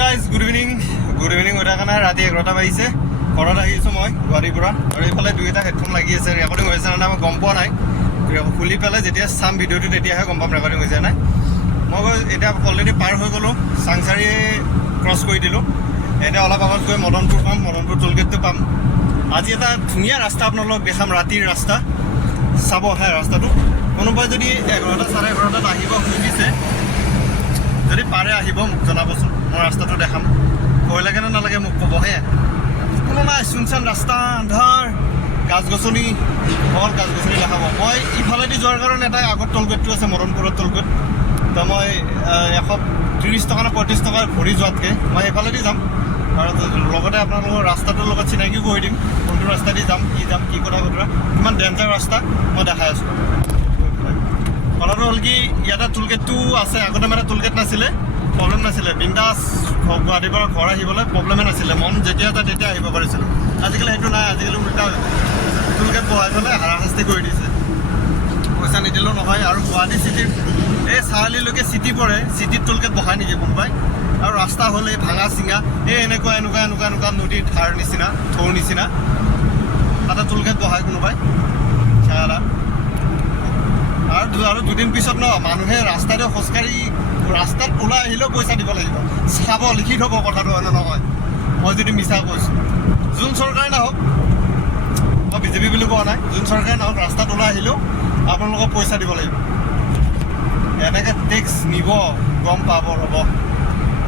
guys good evening হৈ থকা নাই ৰাতি 11টা বাজিছে ঘৰত আহিছোঁ মই গুৱাহাটীৰ পৰা আৰু এইফালে দুইটা হেডফোন লাগি আছে ৰেকৰ্ডিং হৈছে নে নাই মই গম পোৱা নাই খুলি পেলাই যেতিয়া চাম ভিডিঅ'টো তেতিয়াহে গম পাম ৰেকৰ্ডিং হৈছে নাই মই এতিয়া অলৰেডি পাৰ হৈ গ'লোঁ চাংচাৰী ক্ৰছ কৰি দিলোঁ এতিয়া অলপ আগত গৈ মদনপুৰ পাম মদনপুৰ টোলগেটটো পাম আজি এটা ধুনীয়া ৰাস্তা আপোনালোকক দেখাম ৰাতিৰ ৰাস্তা চাব আহে ৰাস্তাটো কোনোবাই যদি 11টা চাৰে 11টাত আহিব খুজিছে যদি পাৰে আহিব মোক জনাবচোন মই ৰাস্তাটো দেখাম ভয় লাগে নে নালাগে মোক ক'বহে কোনো নাই চুনচান ৰাস্তা আন্ধাৰ গাছ গছনি অকল গাছ গছনি দেখাব মই ইফালেদি যোৱাৰ কাৰণে এটা আগত টোলগেটটো আছে মদনপুৰৰ টোলগেট তো মই 130 টকা নে 35 টকা ভৰি যোৱাতকৈ মই এইফালেদি যাম আৰু লগতে আপোনালোকৰ ৰাস্তাটোৰ লগত চিনাকিও কৰি দিম কোনটো ৰাস্তা দি যাম কি কথা বতৰা কিমান ডেঞ্জাৰ ৰাস্তা মই দেখাই আছোঁ কথাটো হ'ল কি ইয়াতে টোলগেটটো আছে আগতে মানে টোলগেট নাছিলে প্ৰব্লেম নাছিলে বিন্দাছ গুৱাহাটীৰ পৰা ঘৰ আহিবলৈ প্ৰব্লেমে নাছিলে মন যেতিয়া যায় তেতিয়া আহিব পাৰিছিলোঁ আজিকালি সেইটো নাই আজিকালি উল্টা টোলগেট বহাই পেলাই হাৰাশাস্তি কৰি দিছে পইচা নিদিলেও নহয় আৰু গুৱাহাটী চিটিৰ এই চাৰিআলিলৈকে চিটি পৰে চিটিত টোলগেট বহাই নেকি কোনোবাই আৰু ৰাস্তা হ'ল এই ভাঙা চিঙা এই এনেকুৱা নদীৰ ধাৰ নিচিনা থৌৰ নিচিনা তাতে টোলগেট বহাই কোনোবাই খেলা আৰু দুদিন পিছত মানুহে ৰাস্তাতে খোজকাঢ়ি ৰাস্তাত ওলাই আহিলেও পইচা দিব লাগিব চাব লিখি থ'ব কথাটো হয় নহয় মই যদি মিছা কৈছোঁ যোন চৰকাৰে নহওক মই বিজেপি বুলি কোৱা নাই যোন চৰকাৰে নহওক ৰাস্তাত ওলাই আহিলেও আপোনালোকক পইচা দিব লাগিব এনেকৈ টেক্স নিব গম পাব ৰ'ব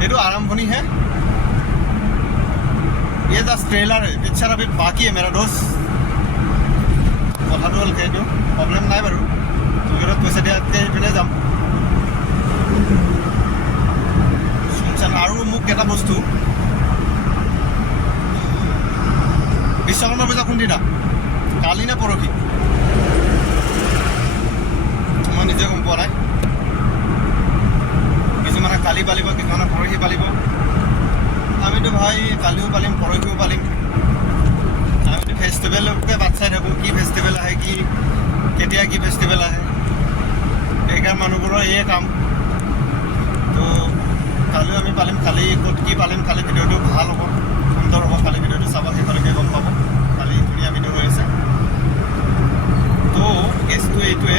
এইটো আৰম্ভণিহে ये জাষ্ট ট্ৰেইলাৰ পিকচাৰ আবি বাকী মেৰা দোষ কথাটো হ'ল সেইটো প্ৰব্লেম নাই বাৰু টোলগেটত পইচা দিয়াতকৈ এইপিনে যাম আৰু মোক এটা বস্তু বিশ্বকৰ্মা পূজা কোনদিনা কালি নে পৰহি মই নিজে গম পোৱা নাই কিছুমানে কালি পালিব কিছুমানে পৰহি পালিব আমিতো ভাই কালিও পালিম পৰহিও পালিম আমিতো ফেষ্টিভেলকে বাট চাই থাকোঁ কি ফেষ্টিভেল আহে কি কেতিয়া কি ফেষ্টিভেল আহে এইকাৰ মানুহবোৰৰ এয়ে কাম তো কালিও আমি পালিম কালি ক'ত কি পালিম কালি ভিডিঅ'টো ভাল হ'ব সুন্দৰ হ'ব কালি ভিডিঅ'টো চাব শেষলৈকে গম পাব কালি ধুনীয়া ভিডিঅ' হৈ আছে তো কেছটো এইটোৱে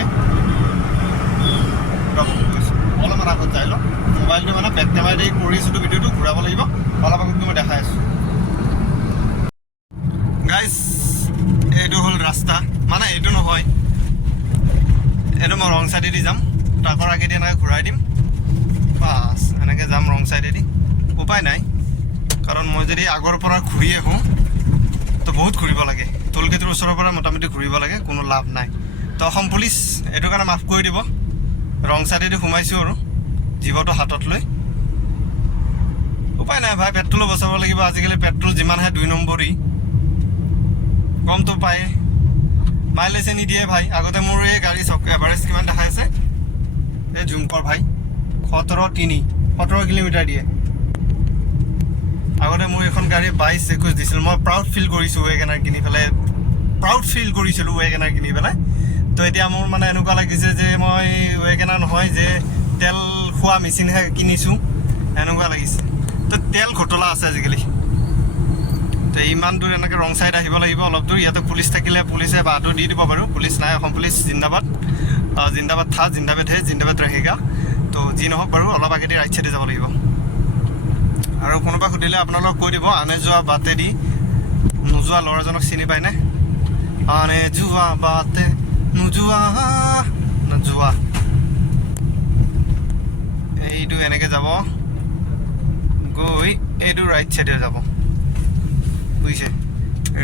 অলপমান আগত যাই লওঁ মোবাইলটো মানে বেক কেমেৰা দি কৰিছোঁতো ভিডিঅ'টো ঘূৰাব লাগিব অলপ আগত মই দেখাই আছোঁ গাইজ এইটো হ'ল ৰাস্তা মানে এইটো নহয় এইটো মই ৰং চাইডেদি যাম ট্ৰাকৰ আগেদি এনেকৈ ঘূৰাই দিম বাছ এনেকৈ যাম ৰং চাইডেদি উপায় নাই কাৰণ মই যদি আগৰ পৰা ঘূৰি আহোঁ তো বহুত ঘূৰিব লাগে টোলগেটৰ ওচৰৰ পৰা মোটামুটি ঘূৰিব লাগে কোনো লাভ নাই তো অসম পুলিচ এইটো কাৰণে মাফ কৰি দিব ৰং চাইডেদি সোমাইছোঁ আৰু জীৱটো হাতত লৈ উপায় নাই ভাই পেট্ৰলো বচাব লাগিব আজিকালি পেট্ৰল যিমানহে 2 নম্বৰী গমটো পায় মাইলেজে নিদিয়ে ভাই আগতে মোৰ এই গাড়ী এভাৰেজ কিমান দেখাইছে এই জুমকৰ ভাই 17 কিলোমিটাৰ দিয়ে আগতে মোৰ এখন গাড়ী 22-21 দিছিল মই প্ৰাউড ফিল কৰিছোঁ ৱেগনাৰ কিনি পেলাই ৱেগনাৰ কিনি পেলাই তো এতিয়া মোৰ মানে এনেকুৱা লাগিছে যে মই ৱেগনাৰ নহয় যে তেল খোৱা মেচিনহে কিনিছোঁ এনেকুৱা লাগিছে তো তেল ঘোটলা আছে আজিকালি তো ইমান দূৰ এনেকৈ ৰং চাইড আহিব লাগিব অলপ দূৰ ইয়াতে পুলিচ থাকিলে পুলিচে বাটো দি দিব বাৰু পুলিচ নাই অসম পুলিচ জিন্দাবাদ জিন্দাবাদ ৰাহেগা তো যি নহওক বাৰু অলপ আগেদি ৰাইট চাইডে যাব লাগিব আৰু কোনোবা সুধিলে আপোনালোকক কৈ দিব আনে যোৱা বাটেদি নোযোৱা ল'ৰাজনক চিনি পায়নে আনে যোৱা বাটে নোযোৱা এইটো এনেকৈ যাব গৈ এইটো ৰাইট চাইডে যাব বুজিছে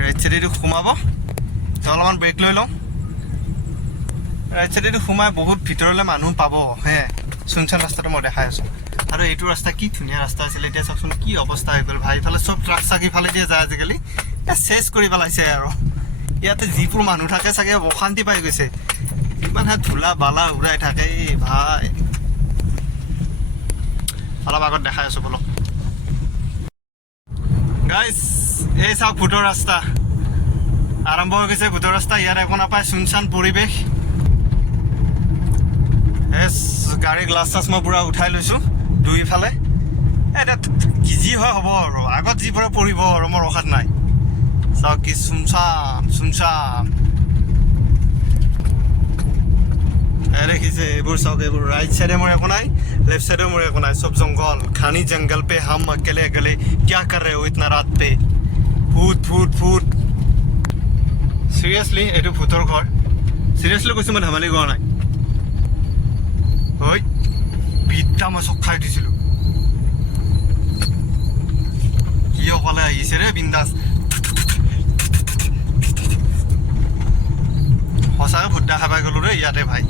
ৰাইট চাইডেটো সোমাব তো অলপমান ব্ৰেক লৈ লওঁ ৰাইট চাইডেটো সোমাই বহুত ভিতৰলৈ মানুহ পাব হে চুনচান ৰাস্তাটো মই দেখাই আছোঁ আৰু এইটো ৰাস্তা কি ধুনীয়া ৰাস্তা আছিলে এতিয়া চাওকচোন কি অৱস্থা হৈ গ'ল ভাই ইফালে চব ট্ৰাক চাক ইফালে দিয়ে যায় আজিকালি চেচ কৰি পেলাইছে আৰু ইয়াতে যিবোৰ মানুহ থাকে চাগে অশান্তি পাই গৈছে ইমানহে ধূলা বালা উৰাই থাকে ভাই অলপ আগত দেখাই আছোঁ বলক গাইজ এই চাওক ভূতৰ ৰাস্তা আৰম্ভ হৈ গৈছে ভূতৰ ৰাস্তা ইয়াত একো নাপায় চুনচান পৰিৱেশ গাড়ী গ্লাছ চাছ মই পূৰা উঠাই লৈছোঁ দুইফালে এটা কি যি হয় হ'ব আৰু আগত যি পৰা পৰিব আৰু মোৰ ৰখাত নাই চাওক কি চুমচাম দেখিছে এইবোৰ চাওক এইবোৰ ৰাইট চাইডে মোৰ একো নাই लेफ्ट साइड में मुझे कोना सब जंगल घनी जंगल पे हम अकेले अकेले क्या कर रहे हो इतना रात पे भूत भूत भूत सीरियसली एटू भूतर घर सीरियसली कैसे मैं धमाली गया ना ओए बीटा मैं सब खाई दिसिलो कियो कले आइसे रे बिंदास हसाके भूत দেখা পাই গলো রে ইয়াতে ভাই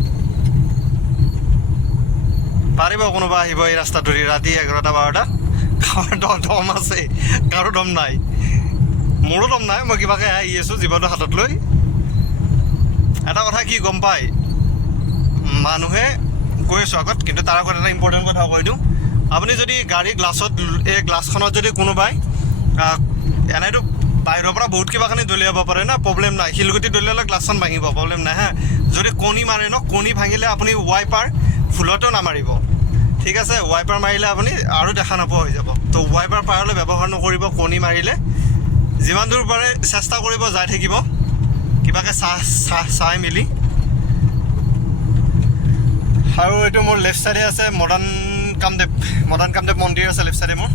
পাৰিব কোনোবা আহিব এই ৰাস্তাটোৰে ৰাতি 11টা 12টা কাৰো দম আছে কাৰো দম নাই মোৰো দম নাই মই কিবাকে আহি আছোঁ জীৱনটো হাতত লৈ এটা কথা কি গম পাই মানুহে কৈ আছোঁ আগত কিন্তু তাৰ আগত এটা ইম্পৰ্টেণ্ট কথা কৈ দিওঁ আপুনি যদি গাড়ী গ্লাছত এই গ্লাছখনত যদি কোনোবাই এনেইতো বাহিৰৰ পৰা বহুত কিবাখিনি দলিয়াব পাৰে না প্ৰব্লেম নাই শিলগুটি দলিয়ালে গ্লাছখন ভাঙিব প্ৰব্লেম নাই হা যদি কণী মাৰে ন কণী ভাঙিলে আপুনি ৱাইপাৰ ফুলতো নামাৰিব ঠিক আছে ৱাইপাৰ মাৰিলে আপুনি আৰু দেখা নাপোৱা হৈ যাব তো ৱাইপাৰ পাৰলৈ ব্যৱহাৰ নকৰিব কণী মাৰিলে যিমান দূৰ পাৰে চেষ্টা কৰিব যাই থাকিব কিবাকে চাই মিলি আৰু এইটো মোৰ লেফ্ট চাইডে আছে মডাৰ্ণ কামদেৱ মন্দিৰ আছে লেফ্ট চাইডে মোৰ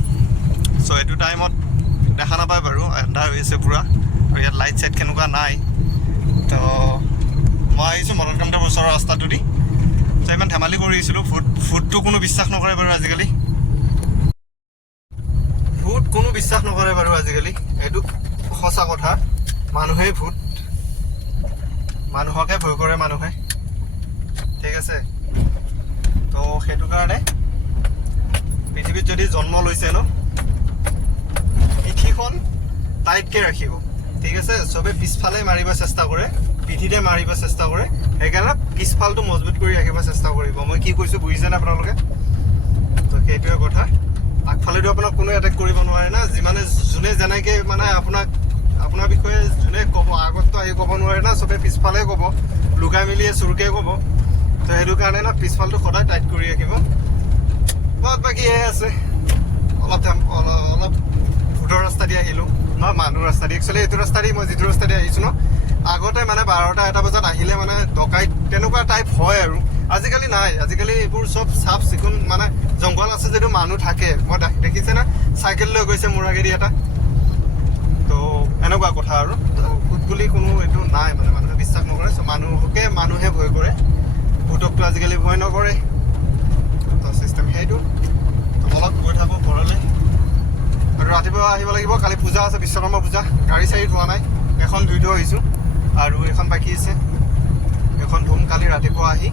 চ' এইটো টাইমত দেখা নাপায় বাৰু এন্ধাৰ হৈ আছে পুৰা আৰু ইয়াত লাইট চাইট কেনেকুৱা নাই তো মই আহিছোঁ মডাৰ্ণ কামদেৱ ওচৰৰ ৰাস্তাটো দি ইমান ধেমালি কৰিছিলোঁ ভূতটো কোনো বিশ্বাস নকৰে বাৰু আজিকালি ভূত কোনো বিশ্বাস নকৰে বাৰু আজিকালি এইটো সঁচা কথা মানুহেই ভূত মানুহকে ভয় কৰে মানুহে ঠিক আছে তো সেইটো কাৰণে পৃথিৱীত যদি জন্ম লৈছে ন পিঠিখন টাইটকৈ ৰাখিব ঠিক আছে চবে পিছফালে মাৰিব চেষ্টা কৰে পিঠিতে মাৰিব চেষ্টা কৰে সেইকাৰণে পিছফালটো মজবুত কৰি ৰাখিব চেষ্টা কৰিব মই কি কৈছোঁ বুজিছেনে আপোনালোকে তো সেইটোৱে কথা আগফালেতো আপোনাক কোনো এটেক কৰিব নোৱাৰে না যিমানে যোনে যেনেকৈ মানে আপোনাৰ বিষয়ে যোনে ক'ব আগততো আহি ক'ব নোৱাৰে না চবে পিছফালে ক'ব লুকাই মেলিয়ে চুৰকৈ ক'ব তো সেইটো কাৰণে না পিছফালটো সদায় টাইট কৰি ৰাখিব বাকী এয়াই আছে অলপ ভূতৰ ৰাস্তা দি আহিলোঁ মই মানুহ ৰাস্তা দি একচুৱেলি এইটো ৰাস্তা দি মই যিটো ৰাস্তা দি আহিছোঁ ন আগতে মানে 12টা 1টা বজাত আহিলে মানে ডকাইত তেনেকুৱা টাইপ হয় আৰু আজিকালি নাই আজিকালি এইবোৰ চব চাফ চিকুণ মানে জংঘল আছে যদিও মানুহ থাকে মই দেখিছে না চাইকেল লৈ গৈছে মোৰ আগেদি এটা তো এনেকুৱা কথা আৰু ভূত বুলি কোনো এইটো নাই মানে মানুহে বিশ্বাস নকৰে চ' মানুহে ভয় কৰে ভূতকটো আজিকালি ভয় নকৰে তো চিষ্টেম সেইটো তো অলপ গৈ থাকোঁ ঘৰলৈ আৰু ৰাতিপুৱা আহিব লাগিব কালি পূজা আছে বিশ্বকৰ্মা পূজা গাড়ী চাড়ী ধোৱা নাই এখন ধুই থৈ আহিছোঁ আৰু এখন বাকী আছে এখন ধুম কালি ৰাতিপুৱা আহি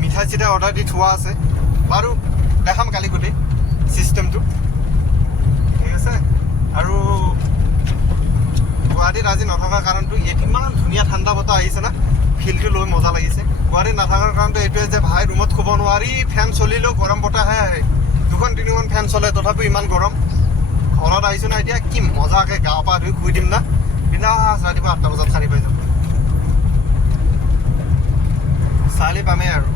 মিঠাই চিঠাই অৰ্ডাৰ দি থোৱা আছে বাৰু দেখাম কালি গোটেই চিষ্টেমটো ঠিক আছে আৰু গুৱাহাটীত আজি নথকাৰ কাৰণটো ইমান ধুনীয়া ঠাণ্ডা বতাহ আহিছে না ফিলটো লৈ মজা লাগিছে গুৱাহাটীত নাথাকাৰ কাৰণটো এইটোৱে যে ভাই ৰুমত শুব নোৱাৰি ফেন চলিলেও গৰম বতাহে আহে 2-3খন ফেন চলে তথাপিও ইমান গৰম ঘৰত আহিছোঁ না এতিয়া কি মজাকৈ গা পা ধুই শুই দিম না বিন্দাছ ৰাতিপুৱা 8টা বজাত সাৰি পাই যাম চালি পামেই আৰু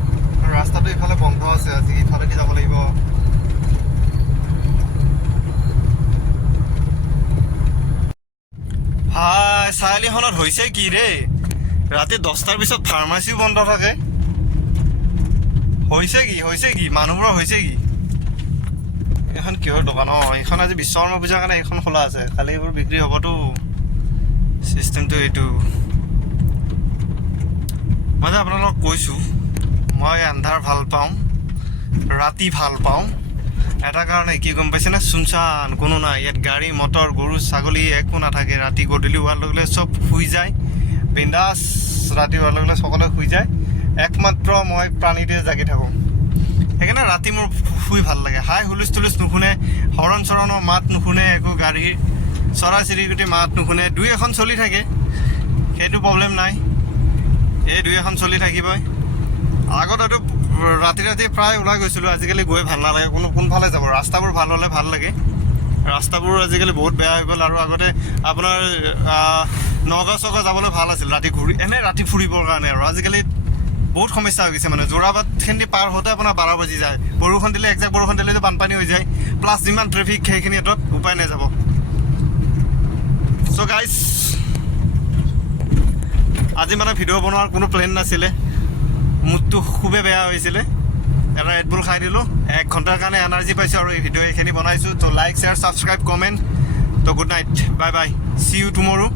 ৰাস্তাটো ইফালে বন্ধ আছে আজি ইফালেদি যাব লাগিব হাই চাৰিআলিখনত হৈছে কি ৰে ৰাতি 10টাৰ পিছত ফাৰ্মাচীও বন্ধ থাকে হৈছে কি মানুহবোৰৰ হৈছে কি এখন কিহৰ দোকান এইখন আজি বিশ্বকৰ্মা পূজাৰ কাৰণে এইখন খোলা আছে খালি এইবোৰ বিক্ৰী হ'বতো চিষ্টেমটো এইটো মই যে আপোনালোকক কৈছোঁ মই আন্ধাৰ ভাল পাওঁ ৰাতি ভাল পাওঁ এটা কাৰণে কি গম পাইছেনে চুনচান কোনো নাই ইয়াত গাড়ী মটৰ গৰু ছাগলী একো নাথাকে ৰাতি গধূলি হোৱাৰ লগে লগে চব শুই যায় বিন্দাছ ৰাতি হোৱাৰ লগে লগে সকলোৱে শুই যায় একমাত্ৰ মই প্ৰাণীতে জাগি থাকোঁ সেইকাৰণে ৰাতি মোৰ শুই ভাল লাগে হাই হুলুচ তুলুচ নুশুনে হৰণ চৰণৰ মাত নুশুনে একো গাড়ীৰ চৰাই চিৰিকটি মাত নুশুনে 2-এখন চলি থাকে সেইটো প্ৰব্লেম নাই এই 2-এখন চলি থাকিবই আগত হয়তো ৰাতি প্ৰায় ওলাই গৈছিলোঁ আজিকালি গৈ ভাল নালাগে কোনফালে যাব ৰাস্তাবোৰ ভাল হ'লে ভাল লাগে ৰাস্তাবোৰ আজিকালি বহুত বেয়া হৈ গ'ল আৰু আগতে আপোনাৰ নগাঁও চগাঁও যাবলৈ ভাল আছিল ৰাতি ঘূৰি এনে ৰাতি ফুৰিবৰ কাৰণে আৰু আজিকালি বহুত সমস্যা হৈ গৈছে মানে যোৰাবাটখিনি পাৰ হওঁতে আপোনাৰ 12 বাজি যায় বৰষুণ দিলে একজাক বৰষুণ দিলেতো বানপানী হৈ যায় প্লাছ যিমান ট্ৰেফিক সেইখিনি এটাত উপায় নাই যাব চ' গাইজ আজি মানে ভিডিঅ' বনোৱাৰ কোনো প্লেন নাছিলে মুডটো খুবেই বেয়া হৈছিলে এটা ৰেডবুল খাই দিলোঁ 1 ঘণ্টাৰ কাৰণে এনাৰ্জি পাইছোঁ আৰু এই ভিডিঅ' এইখিনি বনাইছোঁ তো লাইক শ্বেয়াৰ ছাবস্ক্ৰাইব কমেণ্ট তো good night bye bye see you টুমৰো